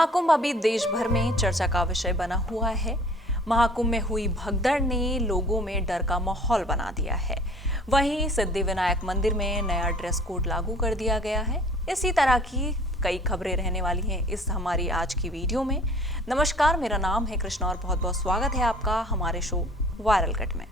महाकुंभ अभी देश भर में चर्चा का विषय बना हुआ है। महाकुंभ में हुई भगदड़ ने लोगों में डर का माहौल बना दिया है। वहीं सिद्धिविनायक मंदिर में नया ड्रेस कोड लागू कर दिया गया है। इसी तरह की कई खबरें रहने वाली हैं इस हमारी आज की वीडियो में। नमस्कार, मेरा नाम है कृष्णा और बहुत बहुत स्वागत है आपका हमारे शो वायरल कट में।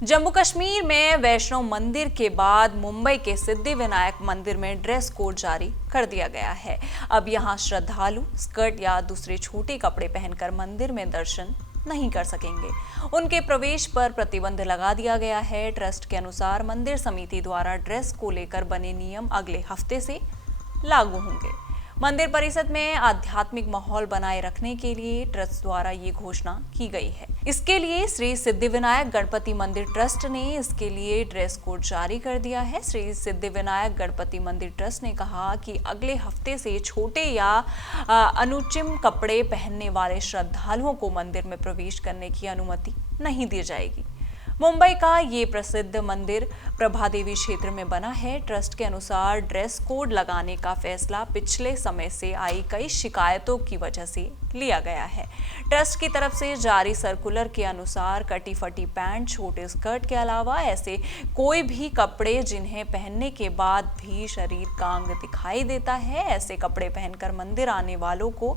जम्मू कश्मीर में वैष्णो मंदिर के बाद मुंबई के सिद्धिविनायक मंदिर में ड्रेस कोड जारी कर दिया गया है। अब यहां श्रद्धालु स्कर्ट या दूसरे छोटे कपड़े पहनकर मंदिर में दर्शन नहीं कर सकेंगे। उनके प्रवेश पर प्रतिबंध लगा दिया गया है। ट्रस्ट के अनुसार मंदिर समिति द्वारा ड्रेस को लेकर बने नियम अगले हफ्ते से लागू होंगे। मंदिर परिसर में आध्यात्मिक माहौल बनाए रखने के लिए ट्रस्ट द्वारा ये घोषणा की गई है। इसके लिए श्री सिद्धिविनायक गणपति मंदिर ट्रस्ट ने इसके लिए ड्रेस कोड जारी कर दिया है। श्री सिद्धिविनायक गणपति मंदिर ट्रस्ट ने कहा कि अगले हफ्ते से छोटे या अनुचिम कपड़े पहनने वाले श्रद्धालुओं को मंदिर में प्रवेश करने की अनुमति नहीं दी जाएगी। मुंबई का ये प्रसिद्ध मंदिर प्रभादेवी क्षेत्र में बना है। ट्रस्ट के अनुसार ड्रेस कोड लगाने का फैसला पिछले समय से आई कई शिकायतों की वजह से लिया गया है। ट्रस्ट की तरफ से जारी सर्कुलर के अनुसार कटी फटी पैंट, छोटे स्कर्ट के अलावा ऐसे कोई भी कपड़े जिन्हें पहनने के बाद भी शरीर का अंग दिखाई देता है, ऐसे कपड़े पहनकर मंदिर आने वालों को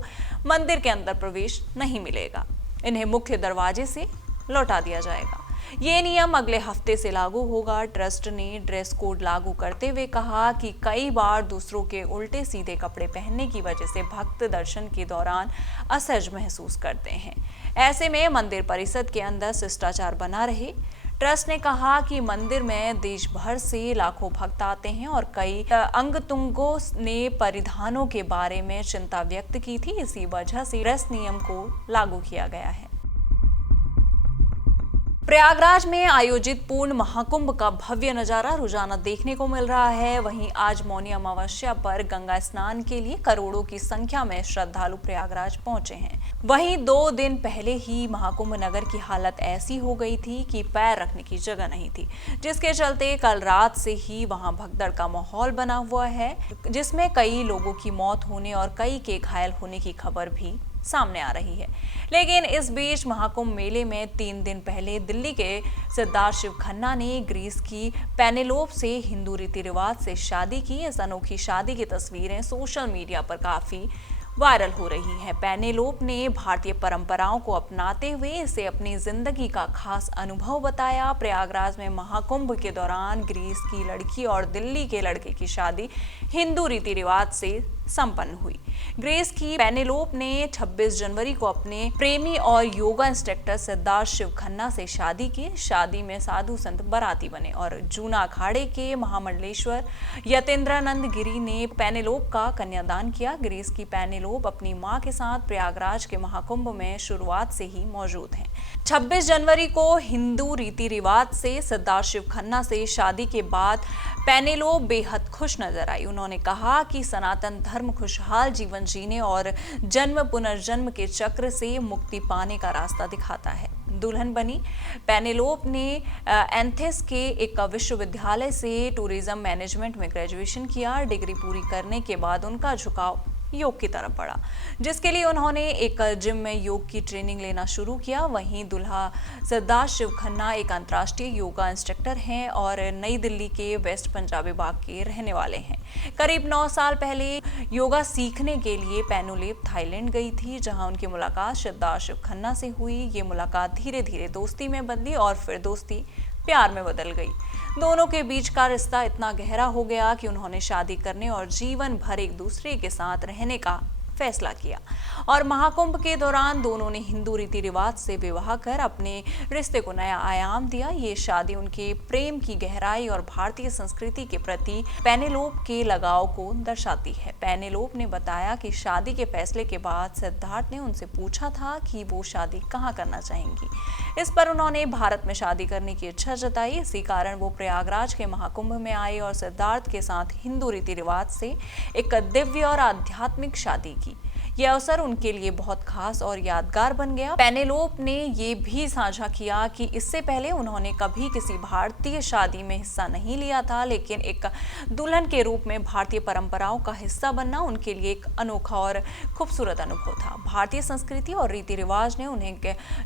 मंदिर के अंदर प्रवेश नहीं मिलेगा। इन्हें मुख्य दरवाजे से लौटा दिया जाएगा। ये नियम अगले हफ्ते से लागू होगा। ट्रस्ट ने ड्रेस कोड लागू करते हुए कहा कि कई बार दूसरों के उल्टे सीधे कपड़े पहनने की वजह से भक्त दर्शन के दौरान असहज महसूस करते हैं। ऐसे में मंदिर परिसर के अंदर शिष्टाचार बना रहे। ट्रस्ट ने कहा कि मंदिर में देश भर से लाखों भक्त आते हैं और कई अंगतुंगों ने परिधानों के बारे में चिंता व्यक्त की थी। इसी वजह से ड्रेस नियम को लागू किया गया है। प्रयागराज में आयोजित पूर्ण महाकुंभ का भव्य नजारा रोजाना देखने को मिल रहा है। वहीं आज मौनी अमावस्या पर गंगा स्नान के लिए करोड़ों की संख्या में श्रद्धालु प्रयागराज पहुंचे हैं। वहीं 2 दिन पहले ही महाकुंभ नगर की हालत ऐसी हो गई थी कि पैर रखने की जगह नहीं थी, जिसके चलते कल रात से ही वहां भगदड़ का माहौल बना हुआ है, जिसमें कई लोगों की मौत होने और कई के घायल होने की खबर भी सामने आ रही है। लेकिन इस बीच महाकुंभ मेले में 3 दिन पहले दिल्ली के सिद्धार्थ शिव खन्ना ने ग्रीस की पेनेलोप से हिंदू रीति रिवाज से शादी की। इस अनोखी शादी की तस्वीरें सोशल मीडिया पर काफी वायरल हो रही है। पेनेलोप ने भारतीय परंपराओं को अपनाते हुए इसे अपनी जिंदगी का खास अनुभव बताया। प्रयागराज में महाकुंभ के दौरान ग्रीस की लड़की और दिल्ली के लड़के की शादी हिंदू रीति रिवाज से संपन्न हुई। ग्रीस की पेनेलोप ने 26 जनवरी को अपने प्रेमी और योगा इंस्ट्रक्टर सिद्धार्थ शिव खन्ना से शादी की। शादी में साधु संत बाराती बने और जूना अखाड़े के महामंडलेश्वर यतेंद्रानंद गिरी ने पेनेलोप का कन्यादान किया। ग्रीस की पेनेलोप अपनी मां के साथ प्रयागराज के महाकुंभ में शुरुआत से ही मौजूद हैं। 26 जनवरी को हिंदू रीति रिवाज से सिद्धार्थ शिव खन्ना से शादी के बाद पेनेलोप बेहद खुश नजर आई। उन्होंने कहा कि सनातन धर्म खुशहाल जीवन जीने और जन्म पुनर्जन्म के चक्र से मुक्ति पाने का रास्ता दिखाता है। दुल्हन बनी पेनेलोप ने एथेंस के एक विश्वविद्यालय से टूरिज्म मैनेजमेंट में ग्रेजुएशन किया। डिग्री पूरी करने के बाद उनका झुकाव योग की तरफ बढ़ा, जिसके लिए उन्होंने एक जिम में योग की ट्रेनिंग लेना शुरू किया। वहीं दूल्हा सिद्धार्थ शिव खन्ना एक अंतर्राष्ट्रीय योगा इंस्ट्रक्टर हैं और नई दिल्ली के वेस्ट पंजाबी बाग के रहने वाले हैं। करीब 9 साल पहले योगा सीखने के लिए पेनेलोप थाईलैंड गई थी, जहां उनकी मुलाकात सिद्धार्थ शिव खन्ना से हुई। ये मुलाकात धीरे धीरे दोस्ती में बदली और फिर दोस्ती प्यार में बदल गई। दोनों के बीच का रिश्ता इतना गहरा हो गया कि उन्होंने शादी करने और जीवन भर एक दूसरे के साथ रहने का फैसला किया। और महाकुंभ के दौरान दोनों ने हिंदू रीति रिवाज से विवाह कर अपने रिश्ते को नया आयाम दिया। ये शादी उनके प्रेम की गहराई और भारतीय संस्कृति के प्रति पेनेलोप के लगाव को दर्शाती है। पेनेलोप ने बताया कि शादी के फैसले के बाद सिद्धार्थ ने उनसे पूछा था कि वो शादी कहाँ करना चाहेंगी। इस पर उन्होंने भारत में शादी करने की इच्छा जताई। इसी कारण वो प्रयागराज के महाकुंभ में आए और सिद्धार्थ के साथ हिंदू रीति रिवाज से एक दिव्य और आध्यात्मिक शादी की। ये अवसर उनके लिए बहुत खास और यादगार बन गया। पेनेलोप ने ये भी साझा किया कि इससे पहले उन्होंने कभी किसी भारतीय शादी में हिस्सा नहीं लिया था, लेकिन एक दुल्हन के रूप में भारतीय परंपराओं का हिस्सा बनना उनके लिए एक अनोखा और खूबसूरत अनुभव था। भारतीय संस्कृति और रीति रिवाज ने उन्हें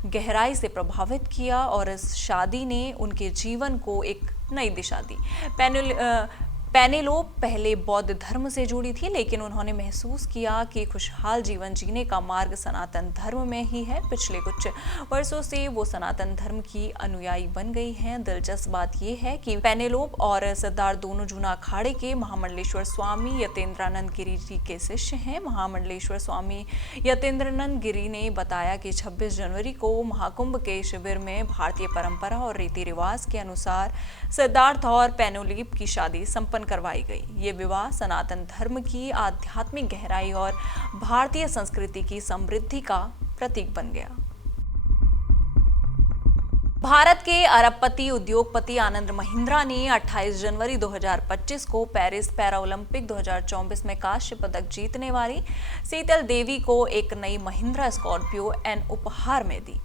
गहराई से प्रभावित किया और इस शादी ने उनके जीवन को एक नई दिशा दी। पेनेलोप पहले बौद्ध धर्म से जुड़ी थी, लेकिन उन्होंने महसूस किया कि खुशहाल जीवन जीने का मार्ग सनातन धर्म में ही है। पिछले कुछ वर्षों से वो सनातन धर्म की अनुयायी बन गई हैं। दिलचस्प बात यह है कि पेनेलोप और सिद्धार्थ दोनों जूना अखाड़े के महामंडलेश्वर स्वामी यतेंद्रानंद गिरी जी के शिष्य हैं। महामंडलेश्वर स्वामी यतेंद्रानंद गिरी ने बताया कि 26 जनवरी को महाकुंभ के शिविर में भारतीय परंपरा और रीति रिवाज के अनुसार सिद्धार्थ और पेनेलोप की शादी संपन्न करवाई गई। ये विवाह सनातन धर्म की आध्यात्मिक गहराई और भारतीय संस्कृति की समृद्धि का प्रतीक बन गया। भारत के अरबपति उद्योगपति आनंद महिंद्रा ने 28 जनवरी 2025 को पेरिस पैराओलंपिक 2024 में कांस्य पदक जीतने वाली शीतल देवी को एक नई महिंद्रा स्कॉर्पियो एन उपहार में दी।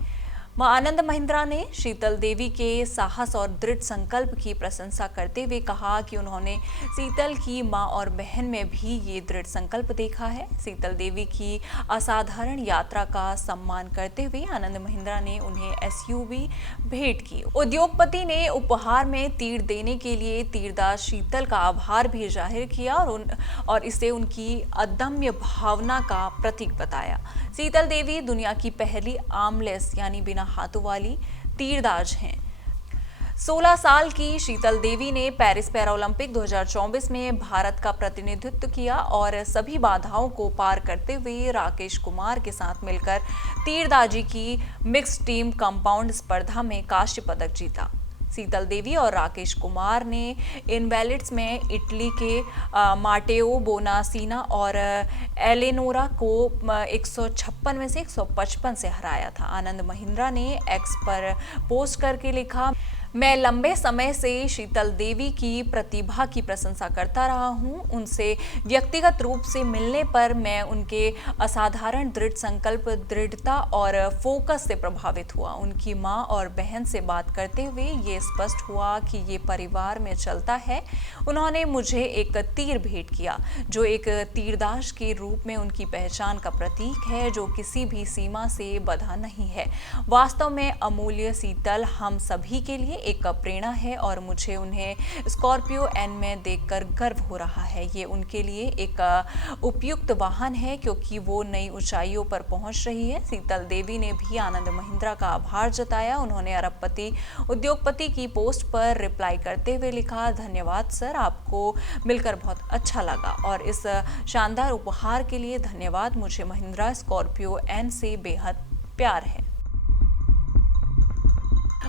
आनंद महिंद्रा ने शीतल देवी के साहस और दृढ़ संकल्प की प्रशंसा करते हुए कहा कि उन्होंने शीतल की मां और बहन में भी ये दृढ़ संकल्प देखा है। शीतल देवी की असाधारण यात्रा का सम्मान करते हुए आनंद महिंद्रा ने उन्हें एसयूवी भेंट की। उद्योगपति ने उपहार में तीर देने के लिए तीरंदाज शीतल का आभार भी जाहिर किया और इसे उनकी अदम्य भावना का प्रतीक बताया। शीतल देवी दुनिया की पहली आर्मलेस यानी बिना हाथों वाली तीरंदाज हैं। 16 साल की शीतल देवी ने पेरिस पैराओलंपिक 2024 में भारत का प्रतिनिधित्व किया और सभी बाधाओं को पार करते हुए राकेश कुमार के साथ मिलकर तीरंदाजी की मिक्स्ड टीम कंपाउंड स्पर्धा में कांस्य पदक जीता। शीतल देवी और राकेश कुमार ने इनवैलिड्स में इटली के माटेओ बोनासीना और एलेनोरा को 156 में से 155 से हराया था। आनंद महिंद्रा ने एक्स पर पोस्ट करके लिखा, मैं लंबे समय से शीतल देवी की प्रतिभा की प्रशंसा करता रहा हूं। उनसे व्यक्तिगत रूप से मिलने पर मैं उनके असाधारण दृढ़ संकल्प, दृढ़ता और फोकस से प्रभावित हुआ। उनकी मां और बहन से बात करते हुए ये स्पष्ट हुआ कि ये परिवार में चलता है। उन्होंने मुझे एक तीर भेंट किया जो एक तीरंदाज के रूप में उनकी पहचान का प्रतीक है, जो किसी भी सीमा से बंधा नहीं है। वास्तव में अमूल्य शीतल हम सभी के लिए एक प्रेरणा है और मुझे उन्हें स्कॉर्पियो एन में देखकर गर्व हो रहा है। ये उनके लिए एक उपयुक्त वाहन है क्योंकि वो नई ऊंचाइयों पर पहुंच रही है। शीतल देवी ने भी आनंद महिंद्रा का आभार जताया। उन्होंने अरबपति उद्योगपति की पोस्ट पर रिप्लाई करते हुए लिखा, धन्यवाद सर, आपको मिलकर बहुत अच्छा लगा और इस शानदार उपहार के लिए धन्यवाद। मुझे महिंद्रा स्कॉर्पियो एन से बेहद प्यार है।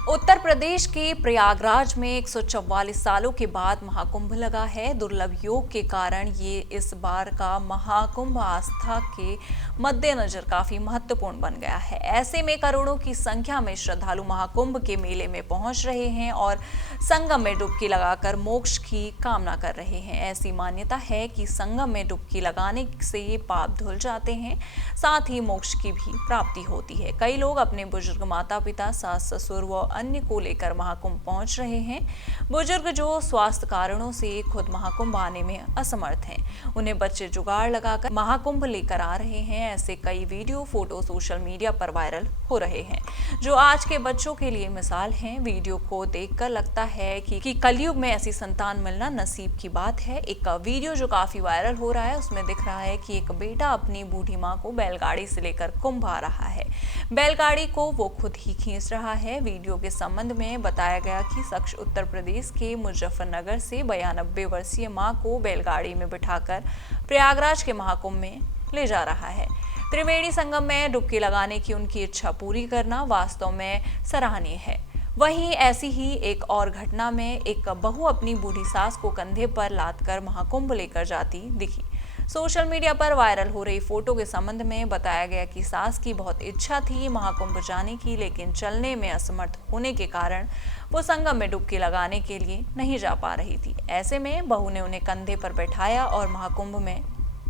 उत्तर प्रदेश के प्रयागराज में 144 सालों के बाद महाकुंभ लगा है। दुर्लभ योग के कारण ये इस बार का महाकुंभ आस्था के मद्देनजर काफी महत्वपूर्ण बन गया है। ऐसे में करोड़ों की संख्या में श्रद्धालु महाकुंभ के मेले में पहुंच रहे हैं और संगम में डुबकी लगाकर मोक्ष की कामना कर रहे हैं। ऐसी मान्यता है कि संगम में डुबकी लगाने से पाप धुल जाते हैं, साथ ही मोक्ष की भी प्राप्ति होती है। कई लोग अपने बुजुर्ग माता पिता, सास ससुर व अन्य को लेकर महाकुंभ पहुंच रहे हैं। बुजुर्ग जो स्वास्थ्य कारणों से खुद महाकुंभ आने में असमर्थ हैं, उन्हें बच्चे जुगाड़ लगाकर महाकुंभ लेकर आ रहे हैं। ऐसे कई वीडियो फोटो सोशल मीडिया पर वायरल हो रहे हैं जो आज के बच्चों के लिए मिसाल हैं। वीडियो को देखकर लगता है कि कलयुग में ऐसी संतान मिलना नसीब की बात है। एक वीडियो जो काफी वायरल हो रहा है उसमें दिख रहा है कि एक बेटा अपनी बूढ़ी माँ को बैलगाड़ी से लेकर कुंभ आ रहा है। बैलगाड़ी को वो खुद ही खींच रहा है। वीडियो के संबंध में बताया गया कि शख्स उत्तर प्रदेश के मुजफ्फरनगर से 92 वर्षीय मां को बैलगाड़ी में बिठाकर प्रयागराज के महाकुंभ में ले जा रहा है। त्रिवेणी संगम में डुबकी लगाने की उनकी इच्छा पूरी करना वास्तव में सराहनीय है। वहीं ऐसी ही एक और घटना में एक बहू अपनी बूढ़ी सास को कंधे पर लादकर महाकुंभ लेकर जाती दिखी। सोशल मीडिया पर वायरल हो रही फोटो के संबंध में बताया गया कि सास की बहुत इच्छा थी महाकुंभ जाने की, लेकिन चलने में असमर्थ होने के कारण वो संगम में डुबकी लगाने के लिए नहीं जा पा रही थी। ऐसे में बहू ने उन्हें कंधे पर बैठाया और महाकुंभ में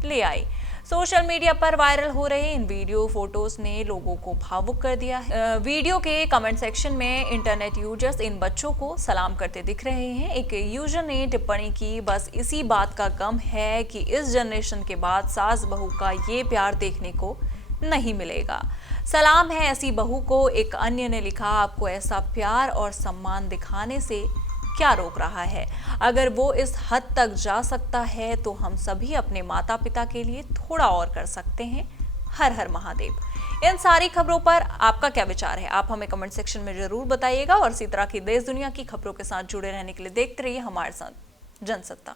ले आई। सोशल मीडिया पर वायरल हो रहे इन वीडियो फोटोज ने लोगों को भावुक कर दिया है। वीडियो के कमेंट सेक्शन में इंटरनेट यूजर्स इन बच्चों को सलाम करते दिख रहे हैं। एक यूजर ने टिप्पणी की, बस इसी बात का गम है कि इस जनरेशन के बाद सास बहू का ये प्यार देखने को नहीं मिलेगा। सलाम है ऐसी बहू को। एक अन्य ने लिखा, आपको ऐसा प्यार और सम्मान दिखाने से क्या रोक रहा है? अगर वो इस हद तक जा सकता है तो हम सभी अपने माता पिता के लिए थोड़ा और कर सकते हैं। हर हर महादेव। इन सारी खबरों पर आपका क्या विचार है? आप हमें कमेंट सेक्शन में जरूर बताइएगा और इसी तरह की देश दुनिया की खबरों के साथ जुड़े रहने के लिए देखते रहिए हमारे साथ जनसत्ता।